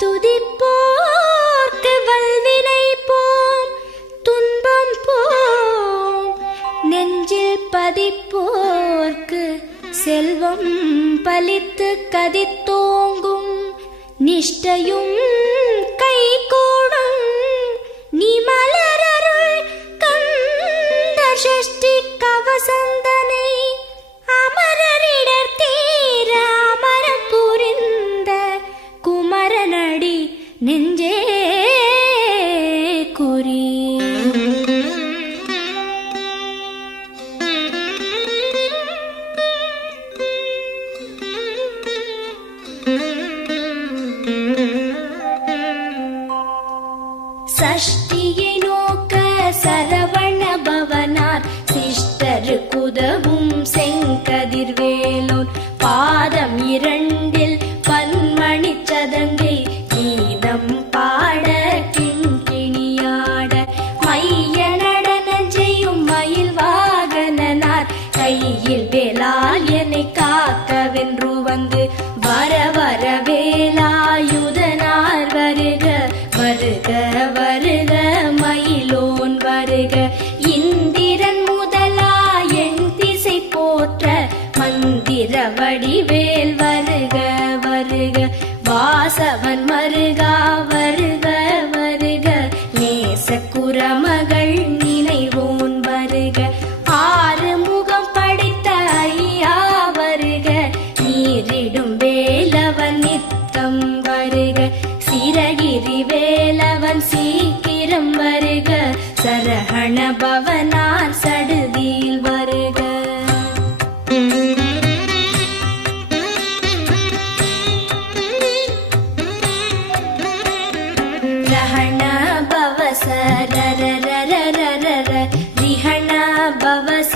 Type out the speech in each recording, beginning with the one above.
துதிப்போர்க்கு வல்வினை போம், துன்பம் போம். நெஞ்சில் பதிப்போர்க்கு செல்வம் பலித்து கதித்தோங்கும். நிஷ்டையும் கைகூடும் நீ மலரருள் கந்த சஷ்டி கவசந்தனை. அமரரிடர் தீர அமரம் புரிந்த குமரனடி நெஞ்சே குறி. சஷ்டியை நோக்க சரவண பவனார் சிஷ்டரு குதவும் செங்கதிர்வேலோன். பாதம் இரண்டில் பன்மணி சதங்கை கீதம் பாட கிண்கிணியாட. மைய நடன செய்யும் மயில் வாகனனார் கையில் வேலால் என்னை காக்கவென்று வந்து. வர வர வேலாயுதனார் வருக வருக வருக மயிலோன் வருக. இந்திரன் முதலா என் திசை போற்ற மந்திர வடிவேல் வருக வருக. வாசவன் மருகா வருக வருக. நேச குரமகள் நினைவோன் வருக. ஆறு முகம் படைத்த ஐயா வருக. நீரிடும் வேலவன் நித்தம் வருக. சிரகிரி வேலவன் சீக்கிரம் வருக. சரஹண பவனார் சடுதியில் வருக. ரஹண பவச ரரரரரரர. ரிஹண பவச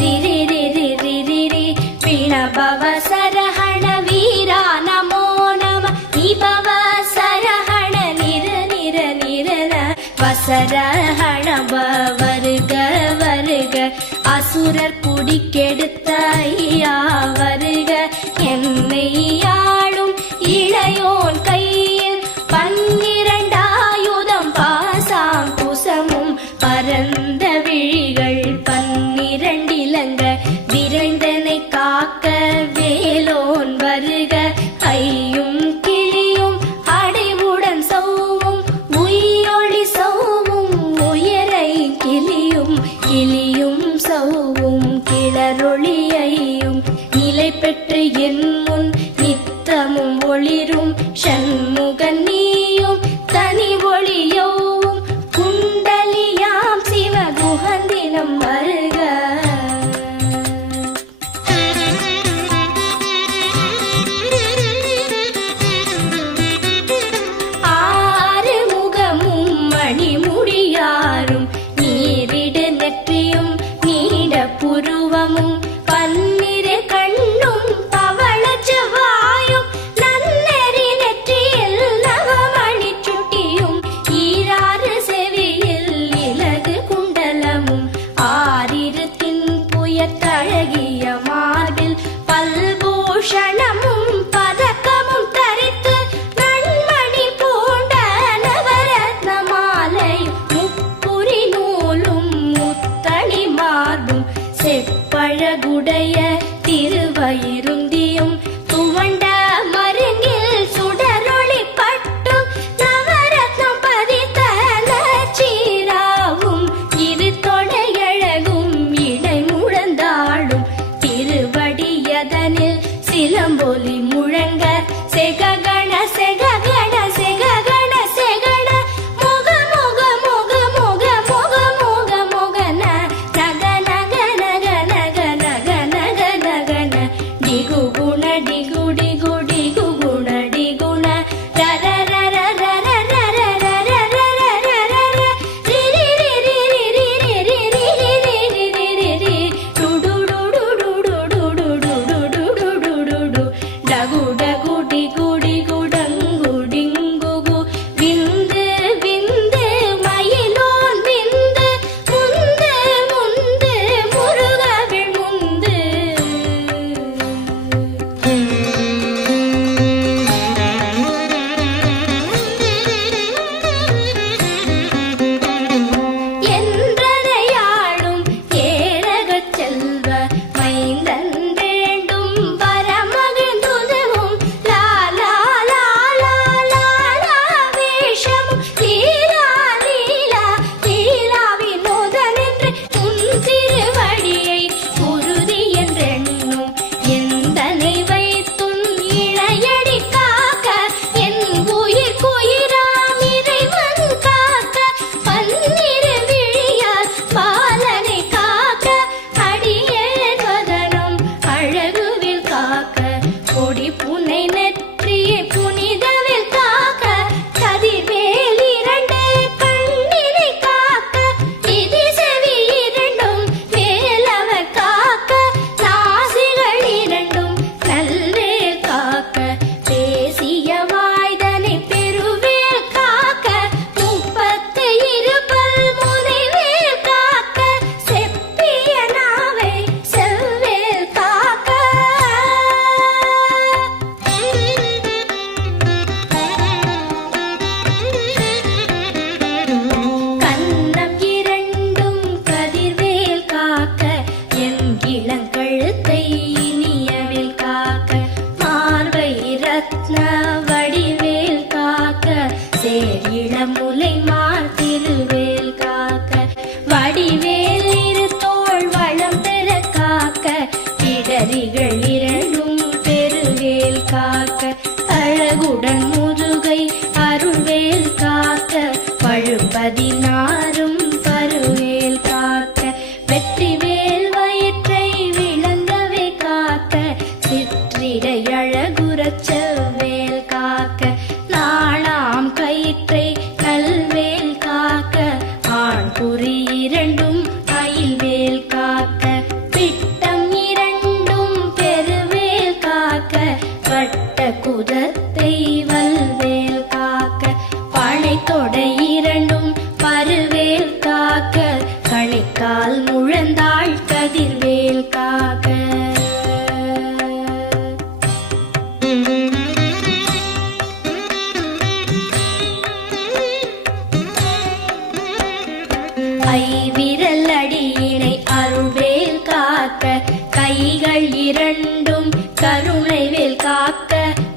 ரிரிரிரிரிரி. பிண பவச ரஹண வீரா நமோ நம. நிபவ சரஹண நிர நிர நிரன. வசரஹண வருக வருக. அசுரர் குடிக்கெடுத்த ஐயா வருக. என்னை ஆளும் இளையோன் கையில் பன்னிரண்டாயுதம் பாசாம் குசமும் பரந்த விழிகள் பன்னிரண்டிலங்க. விரைந்தனை காக்க வேலோன் வருக. ஐயும் கிளியும் அடைவுடன் சௌவும் உயிரொளி சௌவும் உயரை கிளியும் கிளியும் சௌவும் கிளரொளியையும் நிலை பெற்று என் முன் நித்தமும் ஒளிரும். ஷண்முகன் நீயும் தனி ஒளியோவும் குண்டலியாம் சிவகுகந்தினம் வருக. ஆறு முகமும் மணிமுடியாரும் நீரிடு நெற்றியும் நீட புருவமும் பன்னிரு கண்ணும் பவள செவ்வாயும் நன்னெறி நெற்றியில் நவமணி சுட்டியும் ஈராறு செவியில் இலகு குண்டலமும் ஆறிரு தின்புயத்தழகிய மார்பில் பல்பூஷணமும் பதக்கமும் தரித்து நன்மணி பூண்ட நவரத்ன மாலை முப்புரி நூலும் முத்தணி மார்பும் செப்பழகுடைய திருவயிருந்தியும் துவண்ட மருங்கில் சுடரொளி பட்டும் நவரத்னம் பதித்த நச்சீராவும் இரு தொடையழகும் இடை முழந்தாடும் திருவடியதனில் சிலம்பொலி முழங்க. செககண செககண செககண செகண முக முக முக முக முக முக முகன நக நக நக நக நக நக நகன. டிகு குண டிகு டிகு டிகு குண டிகுண ரர ரர ரர ரர ரர ரர ரர ரிரி ரிரி ரிரி ரிரி ரிரி ரிரி ரிரி டுடு டுடு டுடு டுடு டுடு டுடு டுடு டுடு டகு டகு டிகு டிகு இடையழகுறச் செவ்வேல் காக்க நாளாம் கயிற்றை கல்வேல் காக்க ஆண் குறி இரண்டும் அயில்வேல் காக்க பிட்டம் இரண்டும் பெருவேல் காக்க வட்ட குதத்தை வல்வேல் காக்க பனை தொடை இரண்டும் பருவேல் காக்க கணைக்கால் முழந்தாள் கதிர்வேல் காக்க ஐவிரல் அடியினை அருள்வேல் காக்க கைகள் இரண்டும் கருணைவேல் காக்க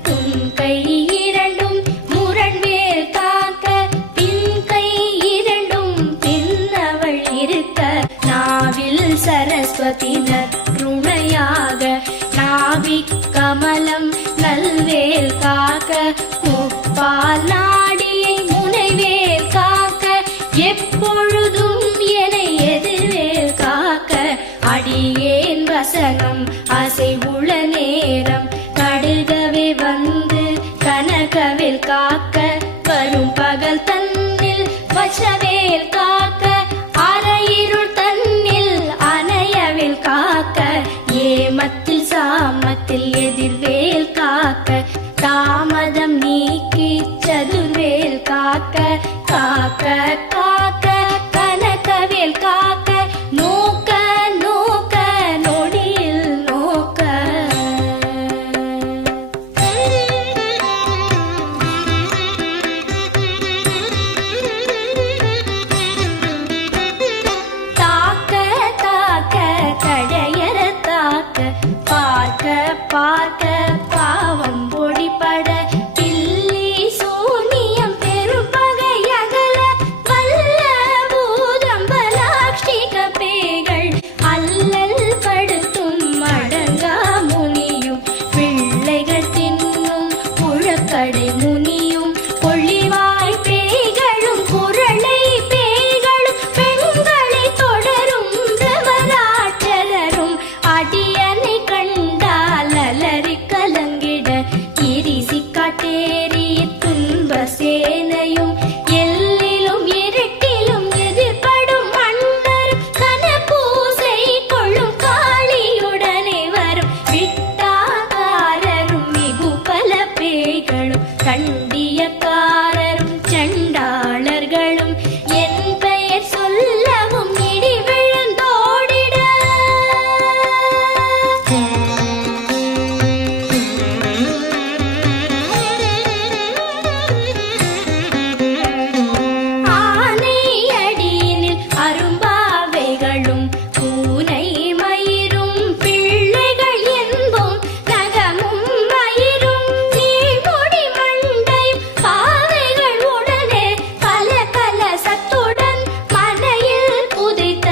துன் கை இரண்டும் முரண்வேல் காக்க பின் கை இரண்டும் பின்னவள் இருக்க நாவில் சரஸ்வதி நற்றுணையாக நாவிக் கமலம் நல்வேல் காக்க முப்பால் நாடியை முனைவேல் காக்க எப்பொழுதும் என எதிர்வேல் காக்க அடியேன் வசனம் அசைவுள நேரம் கடுகவே வந்து கனகவேல் காக்க வரும் பகல் தன்னில் வசவேல் காக்க அரையிருள் தன்னில் அணையவேல் காக்க ஏமத்தில் சாமத்தில் எதிர்வேல் காக்க தாமதம் நீக்கி சதுர்வேல் காக்க காக்க காக்க கனகவேல் காக்க நோக்க நோக்க நொடியில் நோக்க தாக்க தாக்க கடையற தாக்க பார்க்க பார்க்க பாவம் பொடிபட பில்லி சூனியம் பெரும்பகை அகல வல்ல பூதம்பலாக்ஷிக பேய்கள் அல்லல் படுத்தும் அடங்கா முனியும் பிள்ளைகள் தின்னும் புழக்கடை முனியும் பொழிவாய் பேய்களும் குரளை பேய்களும் பெண்களை தொடரும் பிரமராட்சரரும் அடியனை கண்டால் அலறி கலங்கிட இரிசி காட்டேறிய துன்ப சேனையும் எல்லிலும் இருட்டிலும் எதிர்படும் மன்னரும் கனபூசை கொள்ளும் காளியுடனே வரும் விட்டாகாரரும் மிகு பல பேய்களும் கண்டியக்காரரும் சண்டாளர்களும் என் பெயர் சொல்லவும் இடி விழுந்தோடிட ஆனை அடியினில் அரும்பாவைகளும் பூனை மயிரும் பிள்ளைகள் என்போம் நகமும் மயிரும் நீழ்முடி மண்டையும் பாவைகள் உடனே பல பல சத்துடன் மனையில் புதைத்த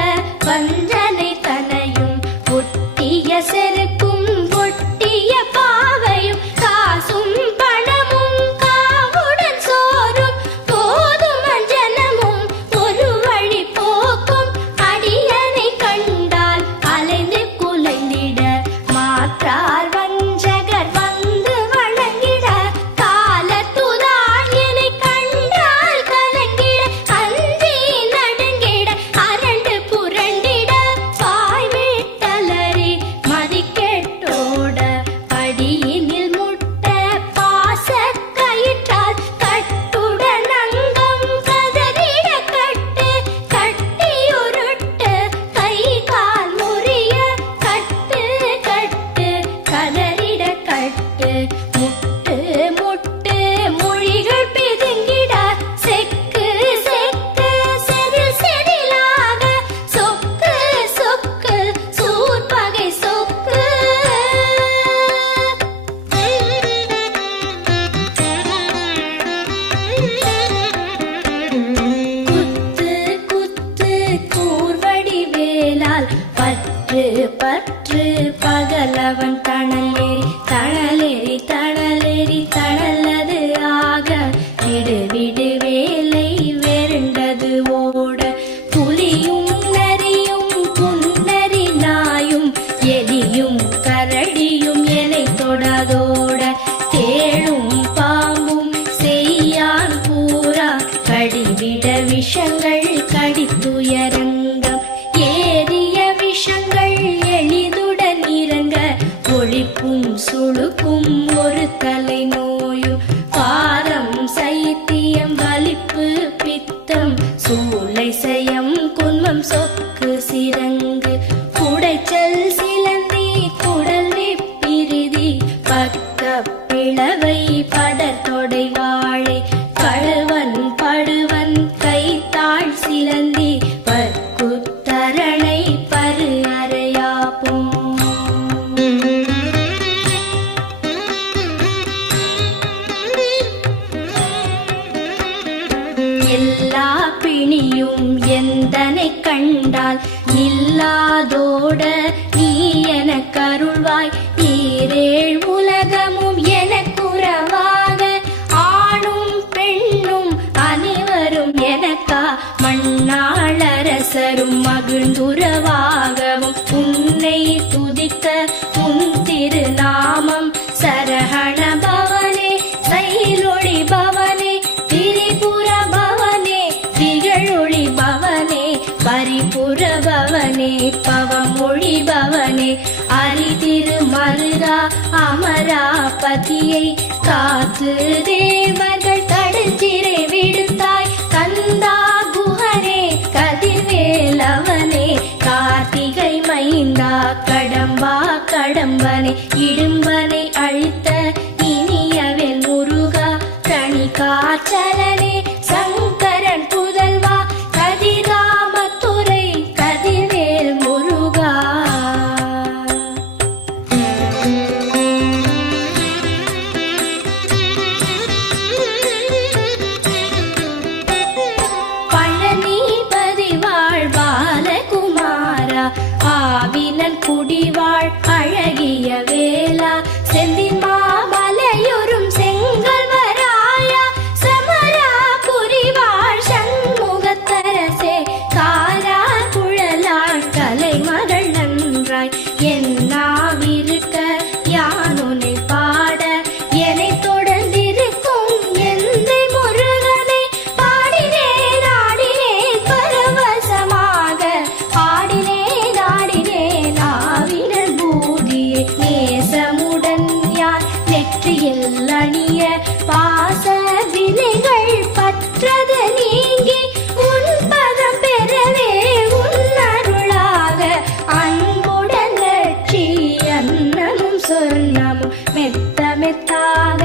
வஞ்சனை தனையும் ஒட்டிய செருக்கும் ஒட்டிய பாவையும் காசும் பணமும் காவுடன் சோறும் போதும் அஞ்சனமும் ஒரு வழி போக்கும் அடியனை கண்டால் அலைந்து குலைந்திட மாற்றார் வஞ்சகர் வந்து வழங்கிட காலத்துதான் என்னை கண்டால் கலங்கிட அஞ்சி நடுங்கிட அரண்டு புரண்டிட பாய் விட்டலறி மதிக்கெட்டோட படியினில் முட்ட பாச கயிற்றால் கட்டுடன் அங்கம் கதறிட கட்டு கட்டியுருட்டு கை கால் முறிய கட்டு கட்டு கதறிட கட்டு முட்டு முட்டு மொழிகள் பிதுங்கிட செக்கு செக்கு செதில் செதிலாக சொக்கு சொக்கு சூர்பகை சொக்கு குத்து குத்து கூர்வடி வேலால் பற்று பற்று பகலவன் தணலேறி தணலேறி தண நில்லாதோட தேளும் பாம்பும் செய்யான் பூரா கடிவிட விஷங்கள் கடித்துயரங்கம் ஏறிய விஷங்கள் எளிதுடன் இறங்க ஒளிப்பும் சுழுக்கும் ஒரு தலை நோயும் பாரம் சைத்தியம் வலிப்பு பித்தம் சூளை சயம் குன்மம் சொக்கு சிரங்கு குடைச்சல் சிலந்தி குடல் பிரிதி பக்க பிளவை படத்தொடை வாழை கழுவன் படுவன் கைத்தாள் சிலந்தி பற்குத்தரணை பரு அறையாப்பும் எல்லா பிணியும் எந்தனை கண்டால் நில்லாதோட நீ எனக்கு அருள்வாய் ஈரேழ் உலகமும் எனக்குறவாக ஆணும் பெண்ணும் அனைவரும் எனக்கா மண்ணாளரசரும் மகிழ்ந்துறவாகவும் உன்னை துதிக்க உன் திருநாமம் சரஹண பவனே சைலொளி பவனே திரிபுர பவனே திகழொளி பவனே பரிபுர பவனே பவமொழி பவனே அரிதிரு மருகா அமராபதியை காத்து தேவர்கள் கடற்சிறை விடுத்தாய் கந்தா குஹனே கதிர்வேலவனே கார்த்திகை மைந்தா கடம்பா கடம்பனை இடும்பனை அழித்த இனியவன் முருகா தனி காச்சலனே சங்கரன் புதல்வா கதிராமத்துறை கதிர்வேல் முருகா பழனிபதி வாழ் பாலகுமாரா ஆவினன் குடிவாழ் அழகிய வேளா செந்தின் மாமலையுறும் செங்கல்வராயா சமரா புரிவாழ் சண்முகத்தரசே காரா குழலாள் கலைமகள் நன்றாய் என்னாவிருக்க யானுனை பாட என்னை தொடர்ந்திருக்கும் எந்தை முருகனை பாடினேன் ஆடினேன் பரவசமாக ஆடினேன் ஆடினேன் ஆவினல் பூதியை நேசமுடன் யார் நெற்றியில் அணிய பாச வினைகள் பற்றது நீங்கி உன் பதம் பெறவே உன் அருளாக அன்புடன் லட்சி அன்னமும் சொன்னமும் மெத்த மெத்தாக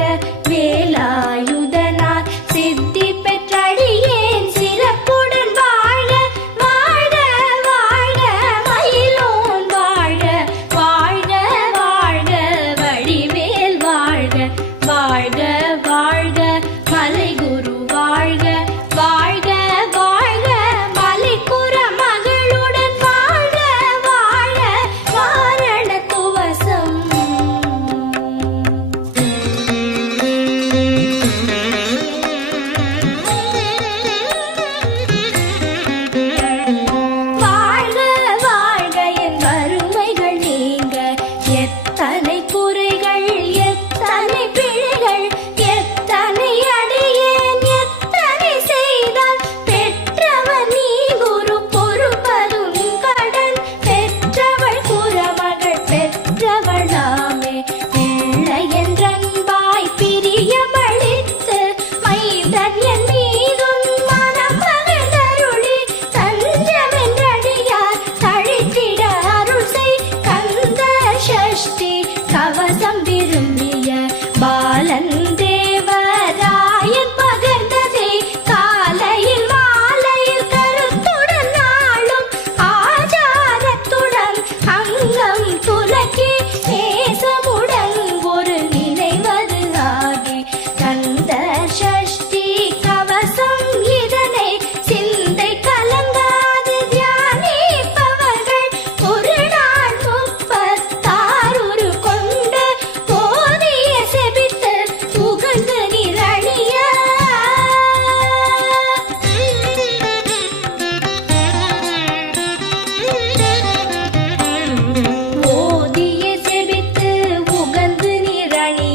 வேலாயுதனார் சித்தி பெற்றடியேன் சிறப்புடன் வாழ வாழ்க வாழ்க மயிலோன் வாழ்க வாழ்க வாழ்க வடிவேல் வாழ்க வாழ்க வாழ்க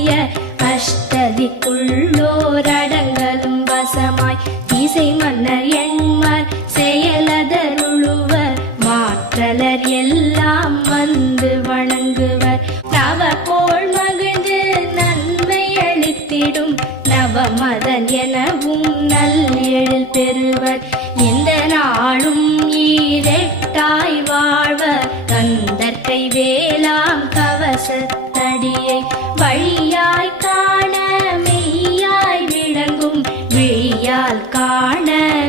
ஆகிய அஷ்டதிக்குள்ளோரடங்கலும் வசமாய் இசை மன்னர் எண்மர் செயலதருளுவர் மாற்றலர் எல்லாம் வந்து வணங்குவர் நவகோள் மகிழ்ந்து நன்மை அளித்திடும் நவமதன் எனவும் நல் எழில் பெறுவர் எந்த நாளும் ஈரெட்டாய் வாழ்வர் கந்தற்கை வேளாம் கவசத்தடியை வழியாய் காண மெய்யாய் விளங்கும் விழியால் காண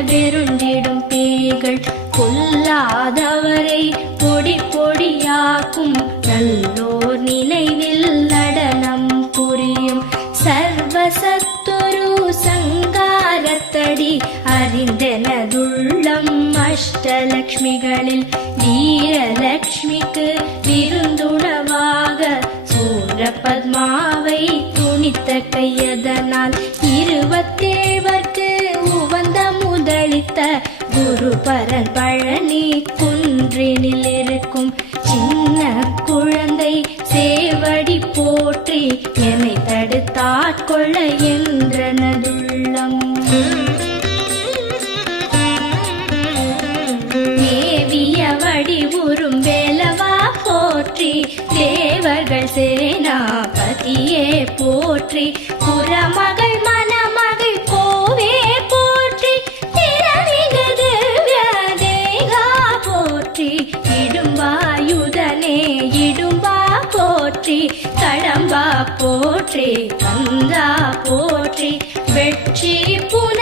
வெருண்டிடும் பேய்கள் கொல்லாதவரை பொடி பொடியாக்கும் நல்லோர் நினைவில் நடனம் புரியும் சர்வசத்துரு சங்காரத்தடி அறிந்தனதுள்ளம் அஷ்டலக்ஷ்மிகளில் வீரலக்ஷ்மிக்கு விருந்துணவாக சூரபத்மாவை துணித்த கையதனால் 27 உவந்த முதலித்த குருபரன் பழனி குன்றினில் இருக்கும் சின்ன குழந்தை சேவடி போற்றி என்னை தடுத்தாட்கொள்ள என்றனதுள்ளம் மேவிய வடிவுறும் வேலவா போற்றி தேவர்கள் சேனாபதியே போற்றி புறமகள் மணமகள் கோவே போற்றி திறமிகு திவ்ய தேகா போற்றி இடும்பாயுதனே இடும்பா போற்றி கடம்பா போற்றி கந்தா போற்றி வெற்றி புன